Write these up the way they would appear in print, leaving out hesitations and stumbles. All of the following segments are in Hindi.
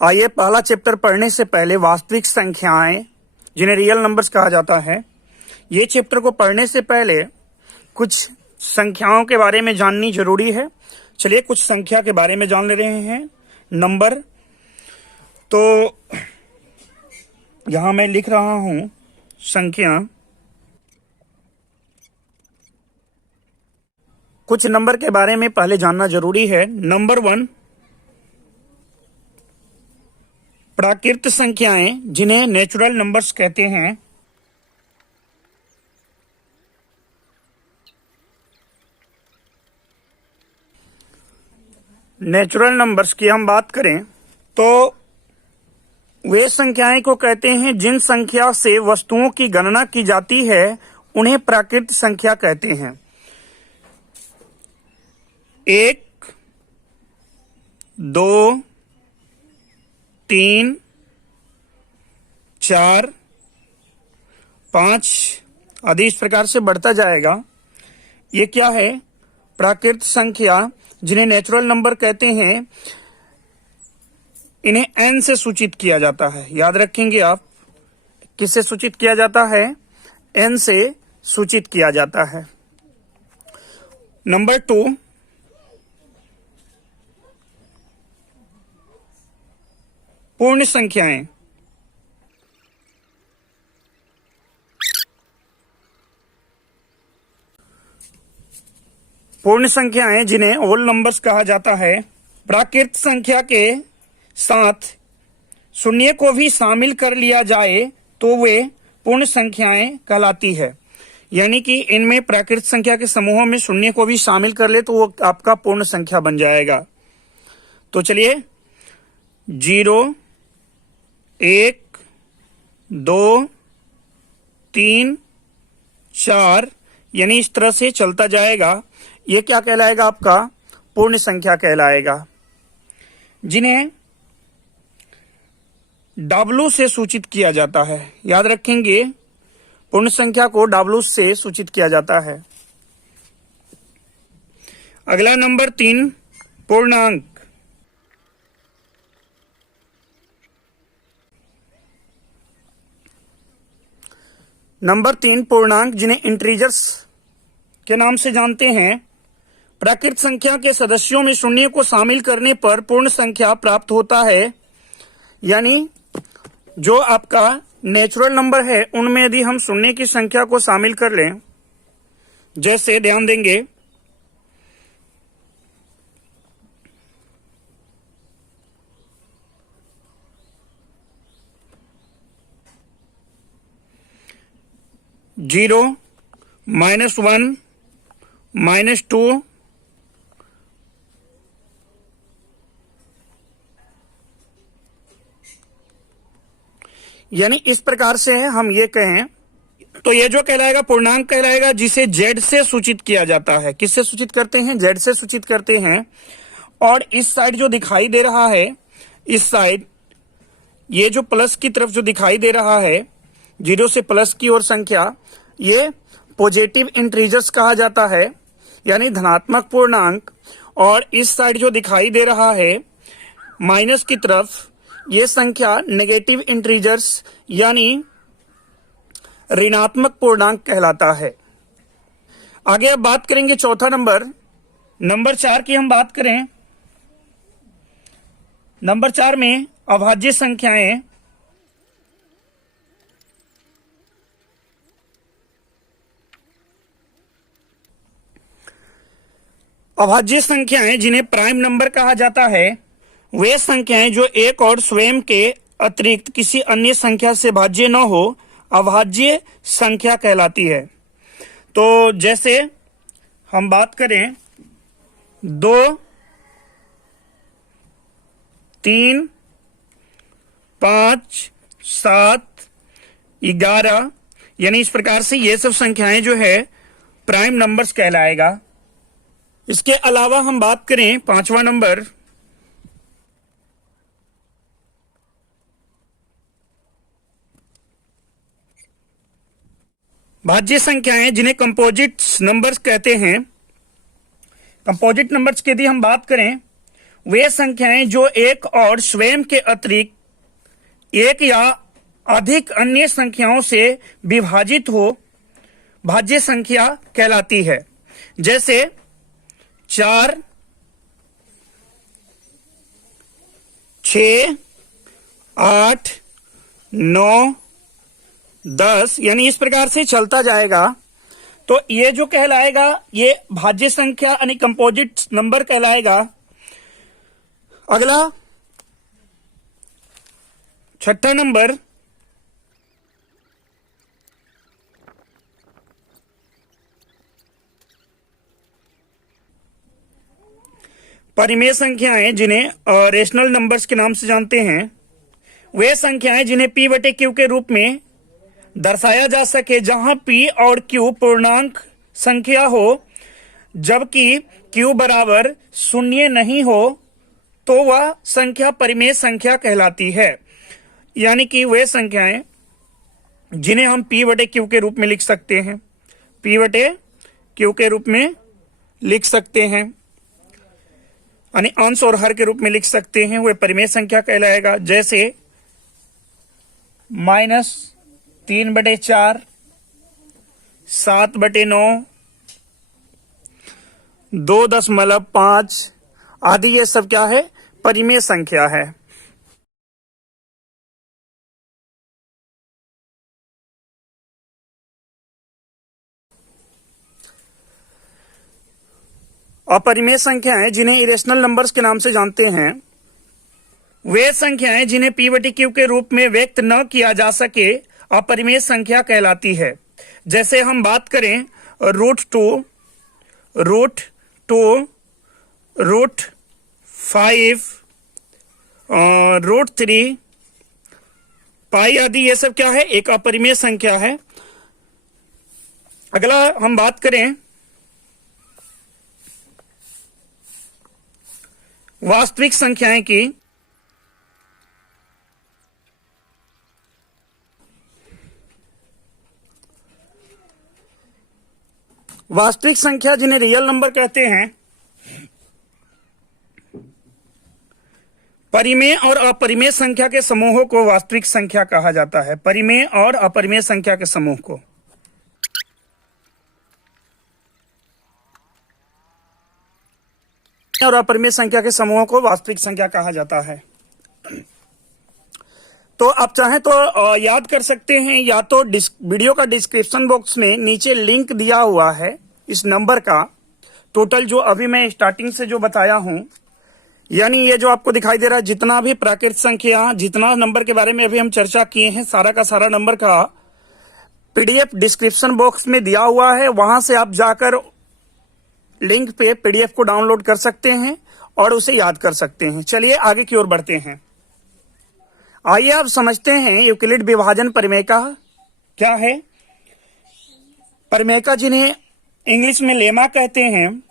आइए पहला चैप्टर पढ़ने से पहले वास्तविक संख्याएं जिन्हें रियल नंबर्स कहा जाता है, ये चैप्टर को पढ़ने से पहले कुछ संख्याओं के बारे में जाननी जरूरी है। चलिए कुछ संख्या के बारे में जान ले रहे हैं। नंबर, तो यहां मैं लिख रहा हूं संख्या। कुछ नंबर के बारे में पहले जानना जरूरी है। नंबर 1 प्राकृत संख्याएं जिन्हें नेचुरल नंबर्स कहते हैं। नेचुरल नंबर्स की हम बात करें तो वे संख्याएं को कहते हैं जिन संख्या से वस्तुओं की गणना की जाती है उन्हें प्राकृत संख्या कहते हैं। 1, 2, 3, 4, 5 आदि इस प्रकार से बढ़ता जाएगा। ये क्या है? प्राकृत संख्या जिन्हें नेचुरल नंबर कहते हैं। इन्हें n से सूचित किया जाता है। याद रखेंगे आप, किससे सूचित किया जाता है? n से सूचित किया जाता है। नंबर 2 पूर्ण संख्याएं। पूर्ण संख्याएं जिन्हें होल नंबर्स कहा जाता है। प्राकृत संख्या के साथ शून्य को भी शामिल कर लिया जाए तो वे पूर्ण संख्याएं कहलाती है। यानी कि इनमें प्राकृत संख्या के समूहों में शून्य को भी शामिल कर ले तो वो आपका पूर्ण संख्या बन जाएगा। तो चलिए 0, 1, 2, 3, 4 यानी इस तरह से चलता जाएगा। ये क्या कहलाएगा? आपका पूर्ण संख्या कहलाएगा। जिन्हें W से सूचित किया जाता है। याद रखेंगे, पूर्ण संख्या को W से सूचित किया जाता है। अगला नंबर 3 पूर्णांक। नंबर 3 पूर्णांक जिन्हें इंटीजर्स के नाम से जानते हैं। प्राकृत संख्या के सदस्यों में शून्य को शामिल करने पर पूर्ण संख्या प्राप्त होता है। यानी जो आपका नेचुरल नंबर है उनमें यदि हम शून्य की संख्या को शामिल कर लें, जैसे ध्यान देंगे 0, -1, -2, यानी इस प्रकार से हम ये कहें तो ये जो कहलाएगा पूर्णांक कहलाएगा, जिसे Z से सूचित किया जाता है। किससे सूचित करते हैं? Z से सूचित करते हैं। और इस साइड जो दिखाई दे रहा है, इस साइड ये जो प्लस की तरफ जो दिखाई दे रहा है, 0 से प्लस की ओर संख्या, ये पॉजिटिव इंटीजर्स कहा जाता है, यानी धनात्मक पूर्णांक। और इस साइड जो दिखाई दे रहा है माइनस की तरफ, ये संख्या नेगेटिव इंटीजर्स यानी ऋणात्मक पूर्णांक कहलाता है। आगे अब बात करेंगे चौथा नंबर 4 की हम बात करें। नंबर 4 में अभाज्य संख्याएं। अभाज्य संख्याएं जिन्हें प्राइम नंबर कहा जाता है, वे संख्याएं जो एक और स्वयं के अतिरिक्त किसी अन्य संख्या से भाज्य न हो, अभाज्य संख्या कहलाती है। तो जैसे हम बात करें 2, 3, 5, 7, 11 यानी इस प्रकार से ये सब संख्याएं जो है प्राइम नंबर्स कहलाएगा। इसके अलावा हम बात करें 5वां नंबर, भाज्य संख्याएं जिन्हें कंपोजिट नंबर्स कहते हैं। कंपोजिट नंबर्स की यदि हम बात करें, वे संख्याएं जो एक और स्वयं के अतिरिक्त एक या अधिक अन्य संख्याओं से विभाजित हो भाज्य संख्या कहलाती है। जैसे 4, 6, 8, 9, 10 यानी इस प्रकार से चलता जाएगा। तो ये जो कहलाएगा ये भाज्य संख्या यानी कंपोजिट नंबर कहलाएगा। अगला 6ठा नंबर परिमेय संख्याएं जिन्हें रेशनल नंबर्स के नाम से जानते हैं। वे संख्याएं जिन्हें p बटे q के रूप में दर्शाया जा सके जहां p और q पूर्णांक संख्या हो, जबकि q बराबर 0 नहीं हो तो वह संख्या परिमेय संख्या कहलाती है। यानी कि वे संख्याएं जिन्हें हम p बटे q के रूप में लिख सकते हैं, p बटे q के रूप में लिख सकते हैं, यानी अंश और हर के रूप में लिख सकते हैं, वे परिमेय संख्या कहलाएगा। जैसे -3/4, 7/9, 2.5 आदि ये सब क्या है? परिमेय संख्या है। अपरिमेय संख्याएं जिन्हें इरेशनल नंबर्स के नाम से जानते हैं। वे संख्याएं जिन्हें p बटे q के रूप में व्यक्त न किया जा सके अपरिमेय संख्या कहलाती है। जैसे हम बात करें √2, √2, √5, √3, पाई आदि ये सब क्या है? एक अपरिमेय संख्या है। अगला हम बात करें वास्तविक संख्याएं की। वास्तविक संख्या जिन्हें रियल नंबर कहते हैं। परिमेय और अपरिमेय संख्या के समूहों को वास्तविक संख्या कहा जाता है। परिमेय और अपरिमेय संख्या के समूह को। और अपरिमेय संख्या के समूहों को वास्तविक संख्या कहा जाता है। तो आप चाहें तो याद कर सकते हैं, या तो वीडियो का डिस्क्रिप्शन बॉक्स में नीचे लिंक दिया हुआ है इस नंबर का, टोटल जो अभी मैं स्टार्टिंग से जो बताया हूं, यानी ये जो आपको दिखाई दे रहा है जितना भी प्राकृत संख्या, जितना नंबर के बारे में अभी हम चर्चा किए हैं, सारा का सारा नंबर का पीडीएफ डिस्क्रिप्शन बॉक्स में दिया हुआ है। वहां से आप जाकर लिंक पे पीडीएफ को डाउनलोड कर सकते हैं और उसे याद कर सकते हैं। चलिए आगे की ओर बढ़ते हैं। आइए आप समझते हैं यूक्लिड विभाजन परिमेय का क्या है। परिमेय का जिन्हें इंग्लिश में लेमा कहते हैं।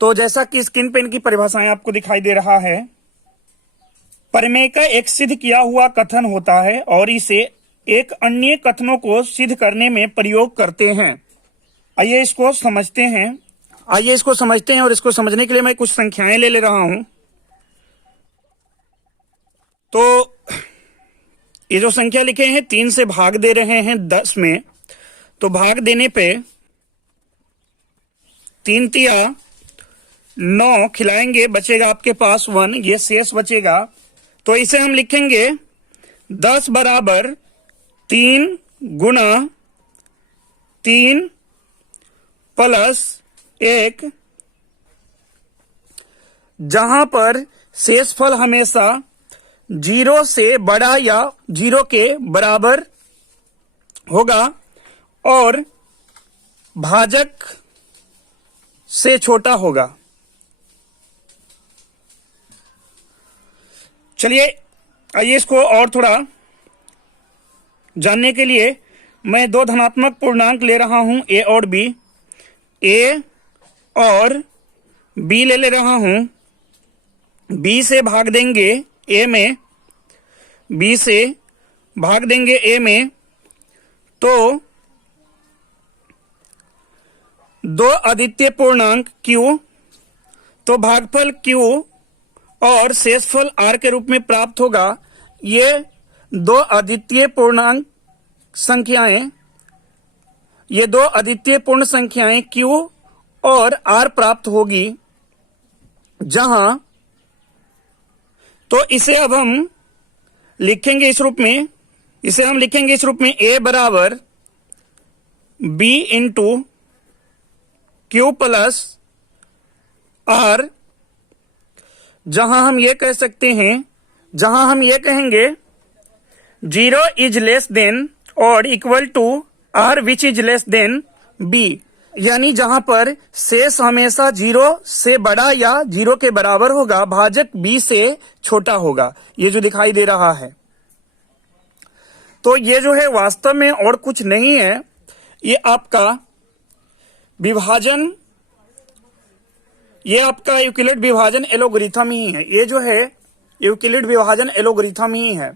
तो जैसा कि स्क्रीन पे इनकी परिभाषाएं आपको दिखाई दे रहा है, परिमेय का एक सिद्ध किया हुआ कथन होता है और इसे एक अन्य कथनों को सिद्ध करने में प्रयोग करते हैं। आइए इसको समझते हैं। और इसको समझने के लिए मैं कुछ संख्याएं ले रहा हूं। तो ये जो संख्या लिखे हैं 3 से भाग दे रहे हैं 10 में, तो भाग देने पे 3 तिया 9 खिलाएंगे, बचेगा आपके पास 1, ये शेष बचेगा। तो इसे हम लिखेंगे 10 बराबर 3 गुना 3 प्लस 1, जहां पर शेषफल हमेशा 0 से बड़ा या 0 के बराबर होगा और भाजक से छोटा होगा। चलिए आइए इसको और थोड़ा जानने के लिए मैं 2 धनात्मक पूर्णांक ले रहा हूं, a और b। a और b ले रहा हूं। b से भाग देंगे a में, b से भाग देंगे a में, तो 2 अद्वितीय पूर्णांक q, तो भागफल q और शेषफल r के रूप में प्राप्त होगा। ये दो अद्वितीय पूर्णांक संख्याएं, ये दो अद्वितीय पूर्ण संख्याएं q और r प्राप्त होगी, जहां तो इसे अब हम लिखेंगे इस रूप में, इसे हम लिखेंगे इस रूप में a बराबर b into Q plus r, जहां हम ये कह सकते हैं, जहां हम ये कहेंगे 0 इज लेस देन और equal to r which is less than b, यानी जहां पर शेष हमेशा 0 से बड़ा या 0 के बराबर होगा, भाजक b से छोटा होगा, ये जो दिखाई दे रहा है। तो ये जो है वास्तव में और कुछ नहीं है, ये आपका विभाजन, ये आपका यूक्लिड विभाजन एलोगरिथम ही है। ये जो है यूक्लिड विभाजन एलोगरिथम ही है।